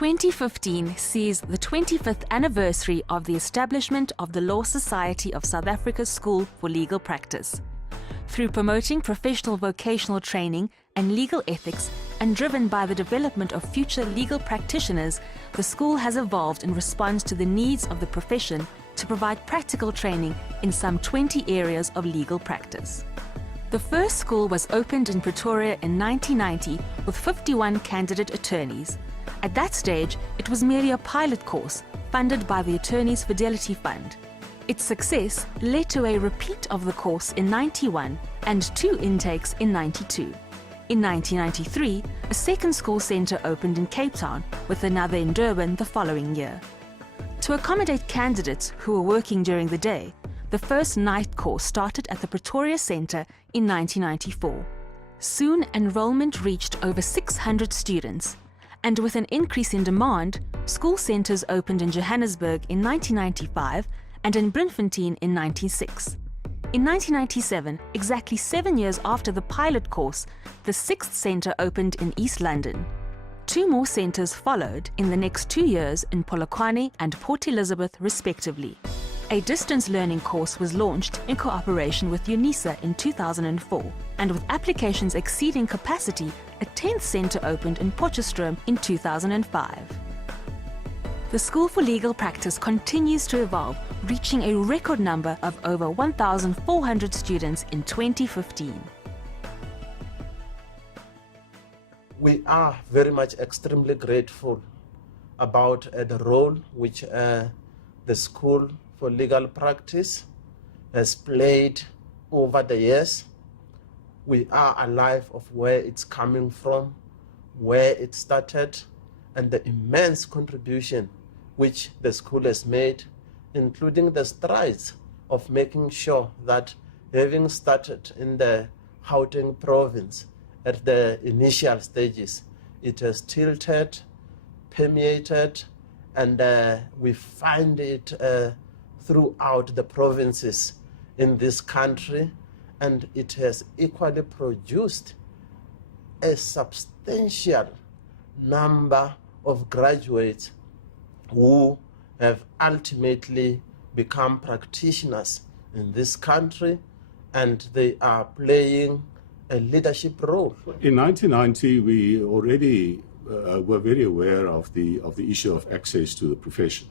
2015 sees the 25th anniversary of the establishment of the Law Society of South Africa's School for Legal Practice. Through promoting professional vocational training and legal ethics and driven by the development of future legal practitioners, the school has evolved in response to the needs of the profession to provide practical training in some 20 areas of legal practice. The first school was opened in Pretoria in 1990 with 51 candidate attorneys. At that stage, it was merely a pilot course funded by the Attorneys Fidelity Fund. Its success led to a repeat of the course in 91 and 2 intakes in 92. In 1993, a second school centre opened in Cape Town, with another in Durban the following year. To accommodate candidates who were working during the day, the first night course started at the Pretoria Centre in 1994. Soon, enrolment reached over 600 students, and with an increase in demand, school centres opened in Johannesburg in 1995 and in Bloemfontein in 1996. In 1997, exactly 7 years after the pilot course, the 6th centre opened in East London. 2 more centres followed in the next 2 years in Polokwane and Port Elizabeth respectively. A distance learning course was launched in cooperation with UNISA in 2004, and with applications exceeding capacity, a 10th centre opened in Potchefstroom in 2005. The School for Legal Practice continues to evolve, reaching a record number of over 1,400 students in 2015. We are very much extremely grateful about the role which the School for Legal Practice has played over the years. We are alive of where it's coming from, where it started, and the immense contribution which the school has made, including the strides of making sure that, having started in the Gauteng province at the initial stages, it has tilted, permeated, and we find it throughout the provinces in this country, and it has equally produced a substantial number of graduates who have ultimately become practitioners in this country, and they are playing a leadership role. In 1990, we already were very aware of the issue of access to the profession.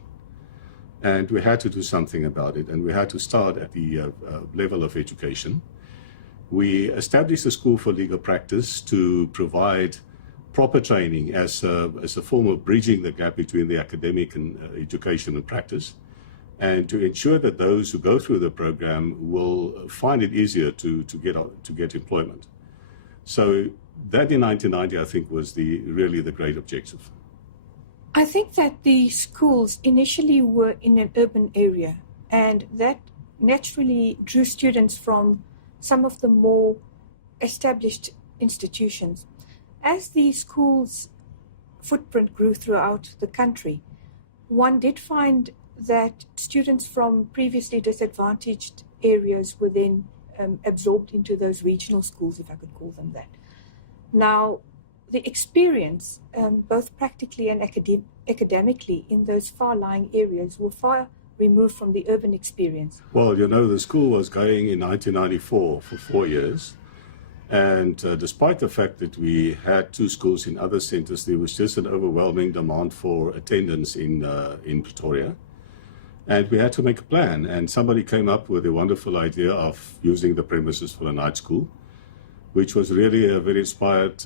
And we had to do something about it, and we had to start at the level of education. We established the School for Legal Practice to provide proper training as a form of bridging the gap between the academic and education and practice, and to ensure that those who go through the program will find it easier to get employment. So that in 1990, I think, was really the great objective. I think that the schools initially were in an urban area, and that naturally drew students from some of the more established institutions. As the school's footprint grew throughout the country, one did find that students from previously disadvantaged areas were then absorbed into those regional schools, if I could call them that. Now, the experience, both practically and academically, in those far-lying areas were far removed from the urban experience. Well, you know, the school was going in 1994 for 4 years. And despite the fact that we had 2 schools in other centres, there was just an overwhelming demand for attendance in Pretoria. And we had to make a plan. And somebody came up with a wonderful idea of using the premises for a night school, which was really a very inspired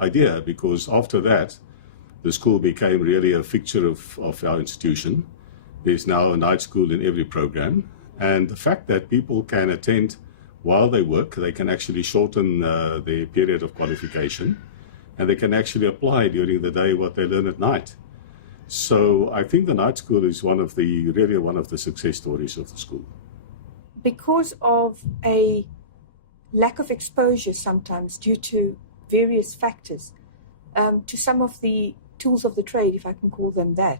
idea, because after that, the school became really a fixture of our institution. There's now a night school in every program. And the fact that people can attend while they work, they can actually shorten their period of qualification, and they can actually apply during the day what they learn at night. So I think the night school is really one of the success stories of the school. Because of a lack of exposure sometimes due to various factors to some of the tools of the trade, if I can call them that,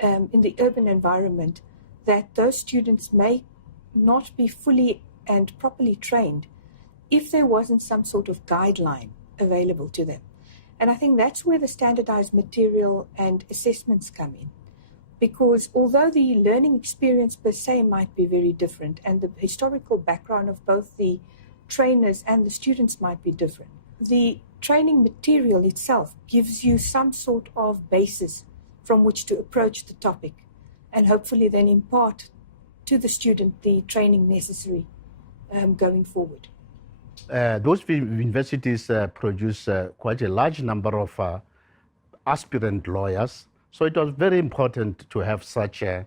in the urban environment, that those students may not be fully and properly trained if there wasn't some sort of guideline available to them. And I think that's where the standardized material and assessments come in. Because although the learning experience per se might be very different and the historical background of both the trainers and the students might be different, the training material itself gives you some sort of basis from which to approach the topic and hopefully then impart to the student the training necessary going forward. Those universities produce quite a large number of aspirant lawyers. So it was very important to have such a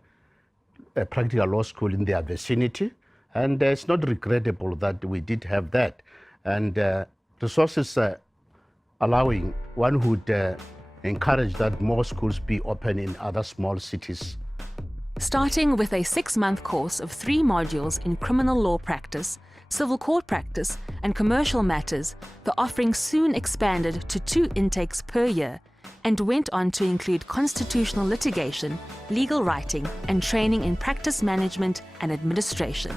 practical law school in their vicinity. And it's not regrettable that we did have that. And resources allowing, one would encourage that more schools be open in other small cities. Starting with a 6-month course of 3 modules in criminal law practice, civil court practice, and commercial matters, the offering soon expanded to 2 intakes per year and went on to include constitutional litigation, legal writing, and training in practice management and administration.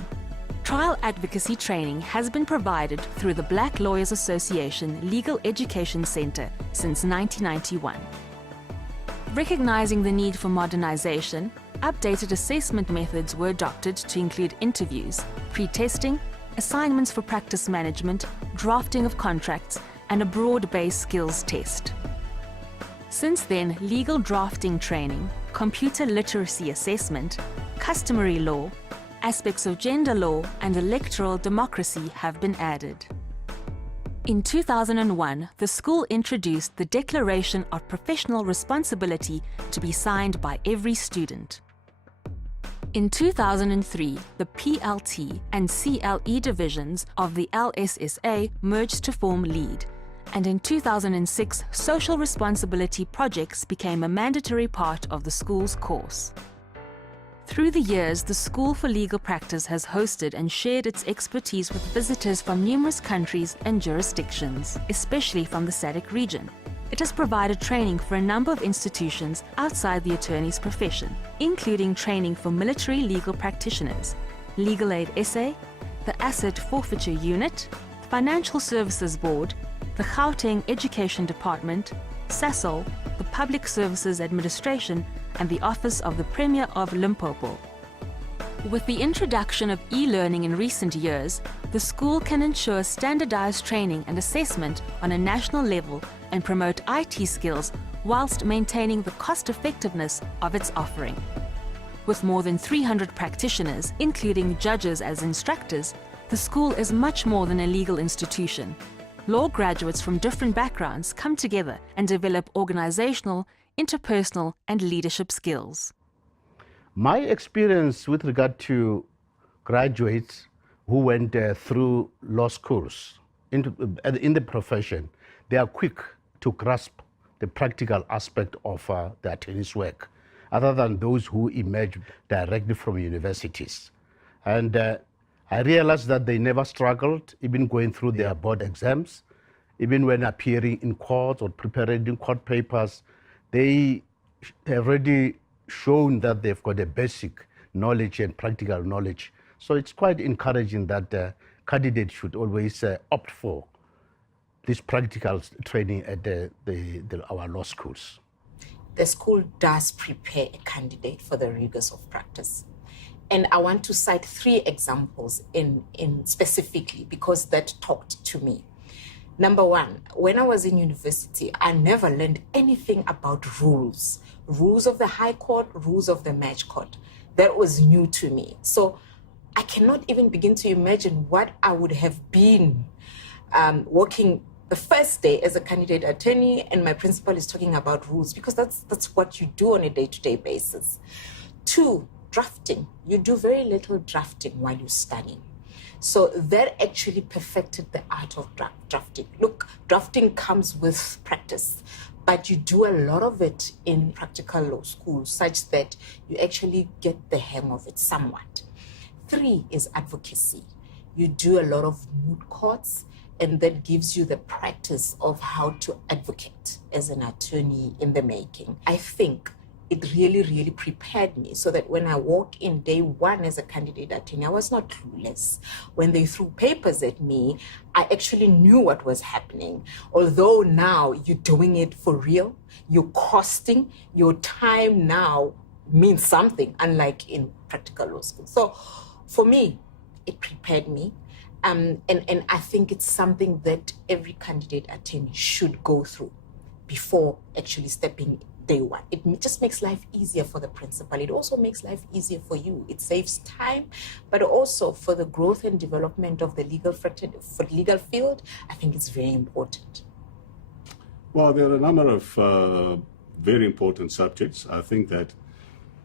Trial advocacy training has been provided through the Black Lawyers Association Legal Education Center since 1991. Recognizing the need for modernization, updated assessment methods were adopted to include interviews, pre-testing, assignments for practice management, drafting of contracts, and a broad-based skills test. Since then, legal drafting training, computer literacy assessment, customary law, aspects of gender law, and electoral democracy have been added. In 2001, the school introduced the Declaration of Professional Responsibility to be signed by every student. In 2003, the PLT and CLE divisions of the LSSA merged to form LEAD, and in 2006, social responsibility projects became a mandatory part of the school's course. Through the years, the School for Legal Practice has hosted and shared its expertise with visitors from numerous countries and jurisdictions, especially from the SADC region. It has provided training for a number of institutions outside the attorney's profession, including training for military legal practitioners, Legal Aid SA, the Asset Forfeiture Unit, Financial Services Board, the Gauteng Education Department, SASOL, the Public Services Administration, and the Office of the Premier of Limpopo. With the introduction of e-learning in recent years, the school can ensure standardized training and assessment on a national level and promote IT skills whilst maintaining the cost-effectiveness of its offering. With more than 300 practitioners, including judges as instructors, the school is much more than a legal institution. Law graduates from different backgrounds come together and develop organizational, interpersonal, and leadership skills. My experience with regard to graduates who went through law schools in the profession, they are quick to grasp the practical aspect of the attorney's work, other than those who emerge directly from universities. And I realized that they never struggled, even going through their board exams, even when appearing in court or preparing court papers. They have already shown that they've got a basic knowledge and practical knowledge. So it's quite encouraging that candidates should always opt for this practical training at our law schools. The school does prepare a candidate for the rigors of practice. And I want to cite 3 examples in specifically because that talked to me. Number 1, when I was in university, I never learned anything about rules of the High Court, rules of the Match Court. That was new to me. So I cannot even begin to imagine what I would have been working the first day as a candidate attorney, and my principal is talking about rules, because that's what you do on a day-to-day basis. 2, drafting. You do very little drafting while you're studying. So that actually perfected the art of drafting. Look, drafting comes with practice, but you do a lot of it in practical law school such that you actually get the hang of it somewhat. 3 is advocacy. You do a lot of moot courts, and that gives you the practice of how to advocate as an attorney in the making. I think it really, really prepared me so that when I walked in day one as a candidate attorney, I was not clueless. When they threw papers at me, I actually knew what was happening. Although now you're doing it for real, you're costing, your time now means something, unlike in practical law school. So for me, it prepared me. And I think it's something that every candidate attorney should go through before actually stepping day one. It just makes life easier for the principal. It also makes life easier for you. It saves time, but also for the growth and development of the legal field, I think it's very important. Well, there are a number of very important subjects. I think that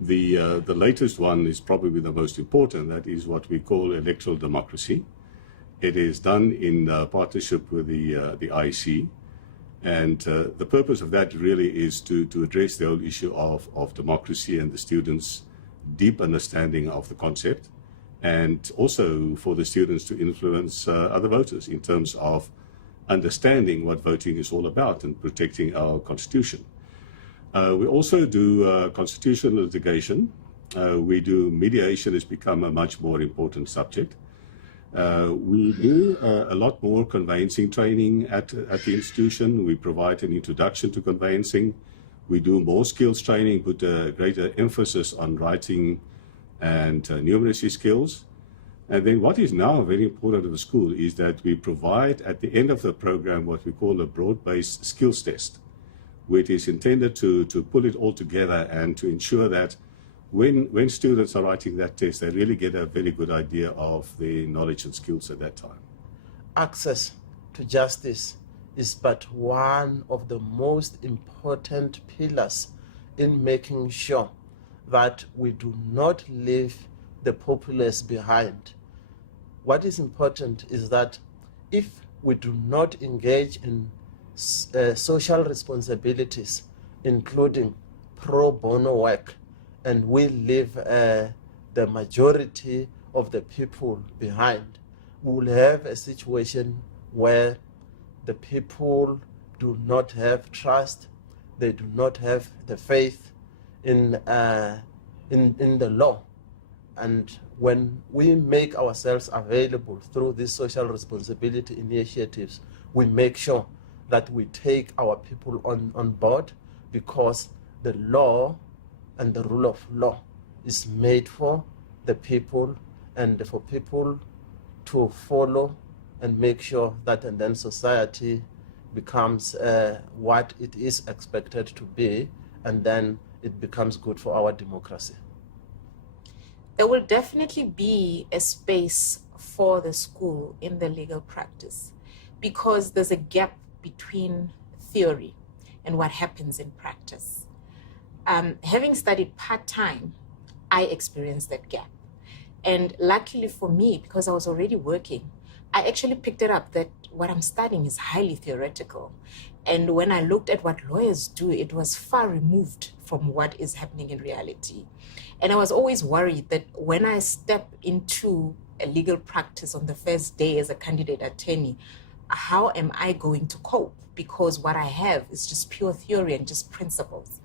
the latest one is probably the most important. That is what we call electoral democracy. It is done in partnership with the IEC. And the purpose of that really is to address the whole issue of democracy and the students' deep understanding of the concept, and also for the students to influence other voters in terms of understanding what voting is all about and protecting our constitution. We also do constitutional litigation. We do mediation has become a much more important subject. We do a lot more conveyancing training at the institution. We provide an introduction to conveyancing. We do more skills training, put a greater emphasis on writing and numeracy skills. And then what is now very important to the school is that we provide at the end of the program what we call a broad-based skills test, which is intended to pull it all together and to ensure that when students are writing that test, they really get a very good idea of their knowledge and skills at that time. Access to justice is but one of the most important pillars in making sure that we do not leave the populace behind. What is important is that if we do not engage in social responsibilities, including pro bono work, and we leave the majority of the people behind, we will have a situation where the people do not have trust, they do not have the faith in the law. And when we make ourselves available through these social responsibility initiatives, we make sure that we take our people on board, because the law and the rule of law is made for the people and for people to follow and make sure that, and then society becomes what it is expected to be, and then it becomes good for our democracy. There will definitely be a space for the school in the legal practice, because there's a gap between theory and what happens in practice. Having studied part-time, I experienced that gap. And luckily for me, because I was already working, I actually picked it up that what I'm studying is highly theoretical. And when I looked at what lawyers do, it was far removed from what is happening in reality. And I was always worried that when I step into a legal practice on the first day as a candidate attorney, how am I going to cope? Because what I have is just pure theory and just principles.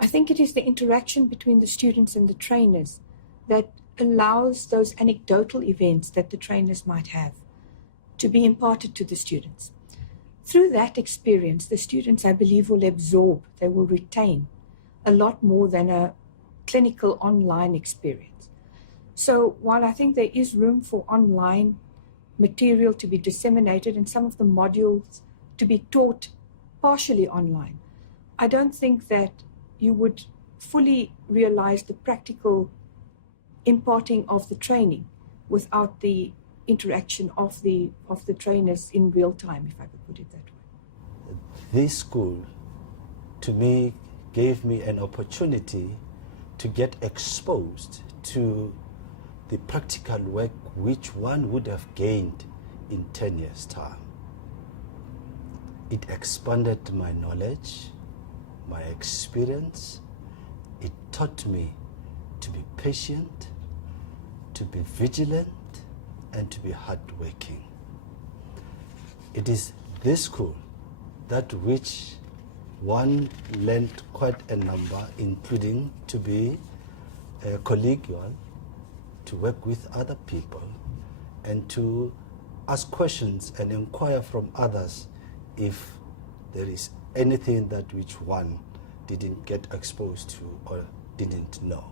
I think it is the interaction between the students and the trainers that allows those anecdotal events that the trainers might have to be imparted to the students. Through that experience, the students, I believe, will absorb, they will retain a lot more than a clinical online experience. So while I think there is room for online material to be disseminated and some of the modules to be taught partially online, I don't think that you would fully realize the practical imparting of the training without the interaction of the trainers in real time, if I could put it that way. This school, to me, gave me an opportunity to get exposed to the practical work which one would have gained in 10 years' time. It expanded my knowledge, my experience. It taught me to be patient, to be vigilant, and to be hardworking. It is this school that which one learned quite a number, including to be collegial, to work with other people, and to ask questions and inquire from others if there is anything that which one didn't get exposed to or didn't know.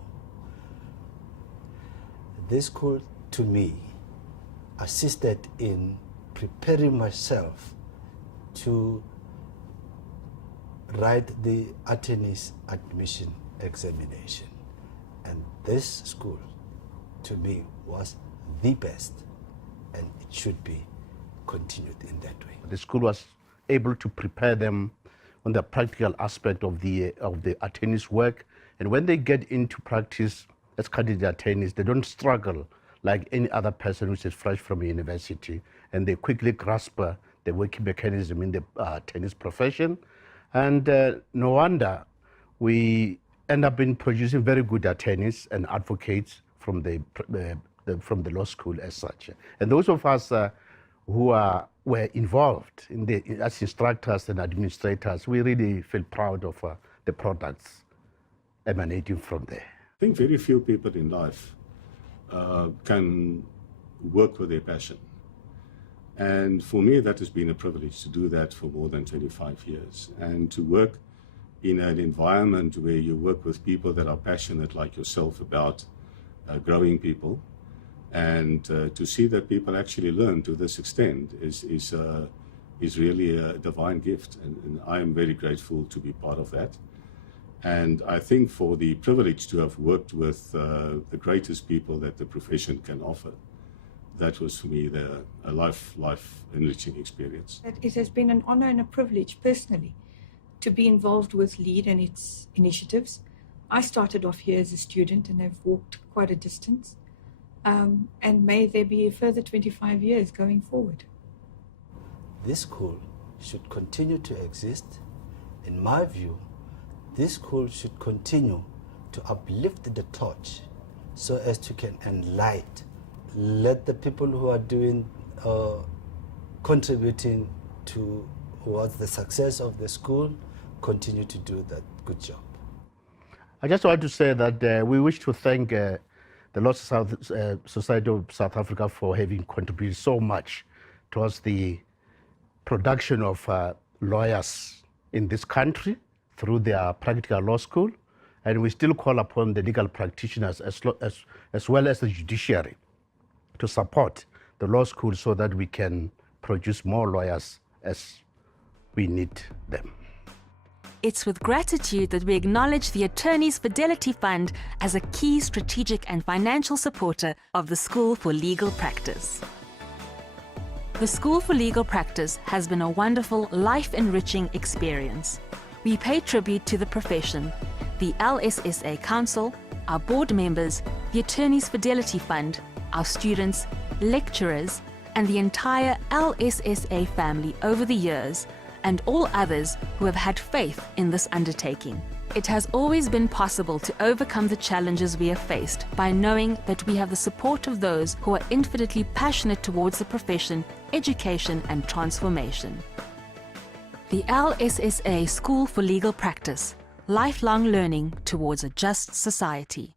This school, to me, assisted in preparing myself to write the attorney's admission examination. And this school, to me, was the best, and it should be continued in that way. The school was able to prepare them on the practical aspect of the attorney's work, and when they get into practice as candidate attorneys, they don't struggle like any other person who is fresh from a university, and they quickly grasp the working mechanism in the attorney's profession. And no wonder we end up in producing very good attorneys and advocates from the law school as such. And those of us who were involved as instructors and administrators, we really feel proud of the products emanating from there. I think very few people in life can work with their passion. And for me, that has been a privilege to do that for more than 25 years. And to work in an environment where you work with people that are passionate like yourself about growing people, and to see that people actually learn to this extent is really a divine gift. And I am very grateful to be part of that. And I think for the privilege to have worked with the greatest people that the profession can offer, that was for me a life enriching experience. It has been an honor and a privilege personally to be involved with LEAD and its initiatives. I started off here as a student and have walked quite a distance. And may there be a further 25 years going forward. This school should continue to exist. In my view, this school should continue to uplift the torch so as to can enlighten. Let the people who are doing, contributing towards the success of the school continue to do that good job. I just want to say that we wish to thank the Law Society of South Africa for having contributed so much towards the production of lawyers in this country through their practical law school. And we still call upon the legal practitioners as well as the judiciary to support the law school so that we can produce more lawyers as we need them. It's with gratitude that we acknowledge the Attorneys Fidelity Fund as a key strategic and financial supporter of the School for Legal Practice. The School for Legal Practice has been a wonderful, life-enriching experience. We pay tribute to the profession, the LSSA Council, our board members, the Attorneys Fidelity Fund, our students, lecturers, and the entire LSSA family over the years, and all others who have had faith in this undertaking. It has always been possible to overcome the challenges we have faced by knowing that we have the support of those who are infinitely passionate towards the profession, education, and transformation. The LSSA School for Legal Practice, lifelong learning towards a just society.